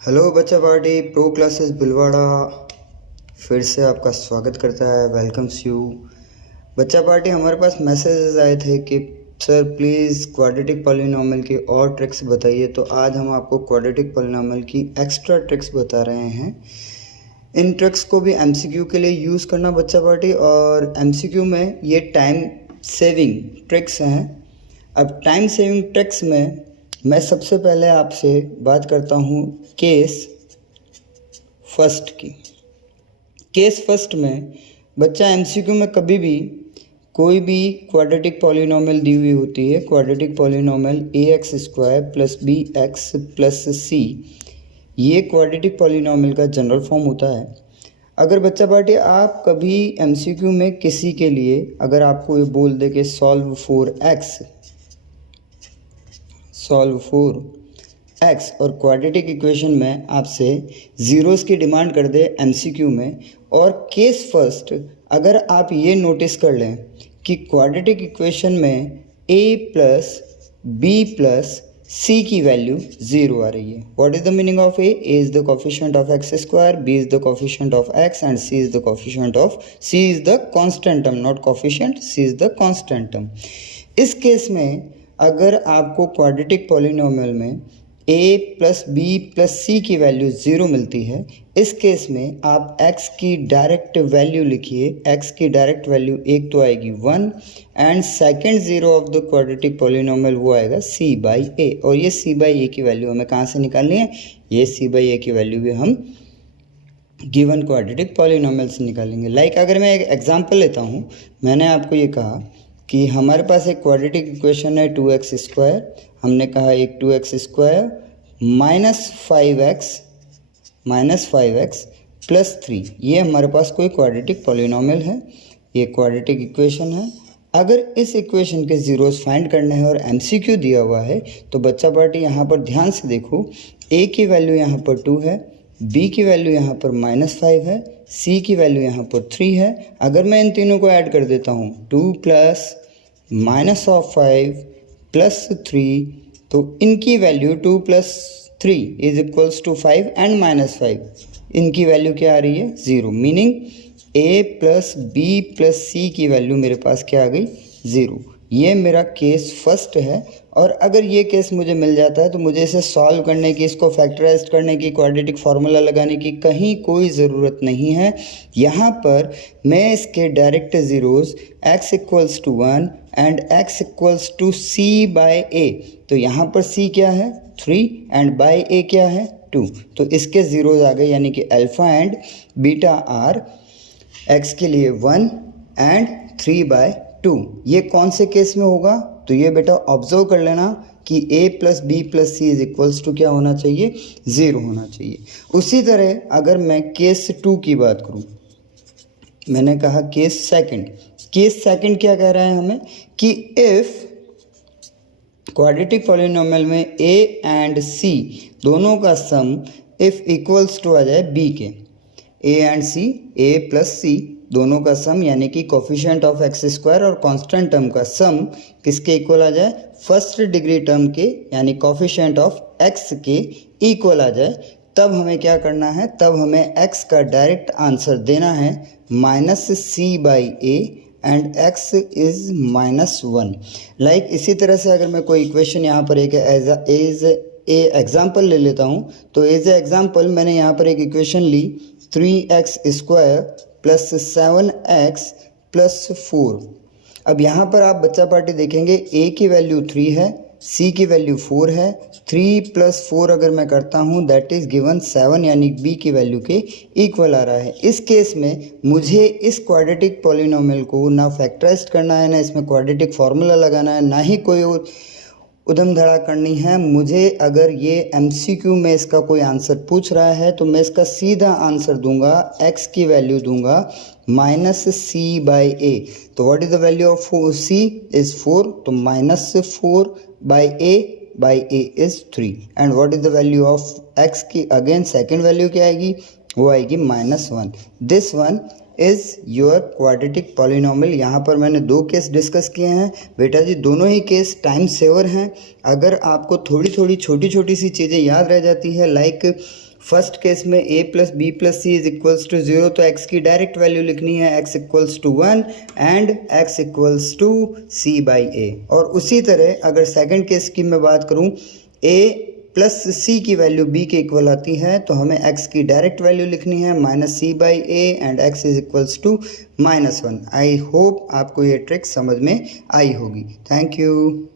Hello बच्चा party pro classes Bhilwara फिर से आपका स्वागत करता है। Welcomes you. बच्चा पार्टी हमारे पास मैसेजेस आए थे कि सर प्लीज़ क्वाड्रेटिक पॉलिनॉमियल की और ट्रिक्स बताइए, तो आज हम आपको क्वाड्रेटिक पॉलिनॉमियल की एक्स्ट्रा ट्रिक्स बता रहे हैं। इन ट्रिक्स को भी एमसीक्यू के लिए यूज़ करना बच्चा पार्टी, और एमसीक्यू में ये टाइम सेविंग ट्रिक्स हैं। अब टाइम सेविंग ट्रिक्स में मैं सबसे पहले आपसे बात करता हूँ केस फर्स्ट की। केस फर्स्ट में बच्चा एमसीक्यू में कभी भी कोई भी क्वाड्रेटिक पॉलिनॉमियल दी हुई होती है, quadratic polynomial ax² plus bx plus c, ये क्वाड्रेटिक पॉलिनॉमियल का जनरल फॉर्म होता है। अगर बच्चा पार्टी आप कभी एमसीक्यू में किसी के लिए अगर आपको ये बोल दे कि सॉल्व फॉर x और क्वाड्रेटिक इक्वेशन में आपसे ज़ीरोज़ की डिमांड कर दे एमसीक्यू में, और केस फर्स्ट अगर आप ये नोटिस कर लें कि क्वाड्रेटिक इक्वेशन में a plus b plus c की वैल्यू 0 आ रही है। What is the meaning of a is the coefficient of x², b is the coefficient of x and c is the coefficient of c is the constant term, not coefficient, c is the constant term. इस case में अगर आपको quadratic polynomial में a plus b plus c की value 0 मिलती है, इस case में आप x की डायरेक्ट वैल्यू लिखिए। x की डायरेक्ट वैल्यू एक तो आएगी 1 and second zero of the quadratic polynomial वो आएगा c बाई a, और ये c बाई a की वैल्यू हमें कहाँ से निकालनी है? ये c बाई a की वैल्यू भी हम गिवन क्वाड्रेटिक पॉलिनॉमियल से निकालेंगे। लाइक अगर मैं एक एग्जांपल लेता हूँ, मैंने आपको ये कहा कि हमारे पास एक क्वाड्रेटिक इक्वेशन है 2x², हमने कहा एक 2x² माइनस 5x प्लस 3, ये हमारे पास कोई क्वाड्रेटिक पॉलिनॉमियल है, ये क्वाड्रेटिक इक्वेशन है। अगर इस इक्वेशन के ज़ीरोज़ फाइंड करने हैं और एमसीक्यू दिया हुआ है, तो बच्चा पार्टी यहाँ पर ध्यान से देखो, a की वैल्यू यहाँ पर 2 है, b की वैल्यू यहाँ पर -5 है, c की वैल्यू यहाँ पर 3 है। अगर मैं इन तीनों को ऐड कर देता हूँ 2 प्लस -5 प्लस 3, तो इनकी value 2 plus 3 is equals to 5 and -5, इनकी वैल्यू क्या आ रही है? 0। Meaning a plus b plus c की वैल्यू मेरे पास क्या आ गई? 0। ये मेरा केस फर्स्ट है, और अगर ये केस मुझे मिल जाता है तो मुझे इसे सॉल्व करने की, इसको फैक्टराइज करने की, क्वाड्रेटिक फार्मूला लगाने की कहीं कोई ज़रूरत नहीं है। यहाँ पर मैं इसके direct zeros x equals to 1 and x equals to c by a, तो यहाँ पर c क्या है? 3 एंड बाय a क्या है? 2, तो इसके ज़ीरोज़ आ गए, यानी कि alpha and beta are x के लिए 1 एंड 3/2। ये कौन से केस में होगा? तो ये बेटा ऑब्जर्व कर लेना कि a plus B plus C is equals to क्या होना चाहिए? 0 होना चाहिए। उसी तरह अगर मैं केस 2 की बात करूं, मैंने कहा केस सेकंड क्या कह रहा है हमें कि इफ़ क्वाड्रेटिक पॉलिनॉमियल में a एंड c दोनों का सम इफ़ इक्वल्स टू आ जाए b के, a and c, a plus c दोनों का सम, यानी कि कोफिशिएंट ऑफ x² और कांस्टेंट टर्म का सम किसके इक्वल आ जाए? फर्स्ट डिग्री टर्म के, यानी कोफिशिएंट ऑफ x के इक्वल आ जाए, तब हमें क्या करना है? तब हमें x का डायरेक्ट आंसर देना है -c/a and x is -1। Like इसी तरह से अगर मैं कोई इक्वेशन यहाँ पर एक एज ए एग्जाम्पल ले लेता हूँ, तो एज ए एग्जाम्पल मैंने यहाँ पर एक इक्वेशन ली 3x² प्लस 7x प्लस 4। अब यहाँ पर आप बच्चा पार्टी देखेंगे a की वैल्यू 3 है, c की वैल्यू 4 है, 3 प्लस 4 अगर मैं करता हूँ दैट इज़ गिवन 7, यानी b की वैल्यू के इक्वल आ रहा है। इस केस में मुझे इस क्वाड्रेटिक पॉलिनॉमियल को ना फैक्टराइज करना है, ना इसमें क्वाड्रेटिक फार्मूला लगाना है, ना ही कोई उधम धड़ा करनी है। मुझे अगर ये एमसीक्यू में इसका कोई आंसर पूछ रहा है तो मैं इसका सीधा आंसर दूंगा, x की वैल्यू दूंगा -c/a। तो what is the value of c is 4, तो -4/a is 3 and what is the value of x की? अगेन सेकेंड वैल्यू क्या आएगी? वो आएगी -1। This one is your quadratic polynomial. यहाँ पर मैंने 2 केस डिस्कस किए हैं बेटा जी, दोनों ही केस टाइम सेवर हैं। अगर आपको थोड़ी थोड़ी छोटी छोटी सी चीज़ें याद रह जाती है, लाइक फर्स्ट केस में a plus B plus C is equals to 0, तो x की डायरेक्ट वैल्यू लिखनी है x equals to 1 and x equals to c by a. और उसी तरह अगर सेकंड केस की मैं बात करूं, a प्लस सी की वैल्यू b के इक्वल आती है, तो हमें x की डायरेक्ट वैल्यू लिखनी है minus C by A and x is equals to -1। I hope आपको ये ट्रिक समझ में आई होगी। Thank you.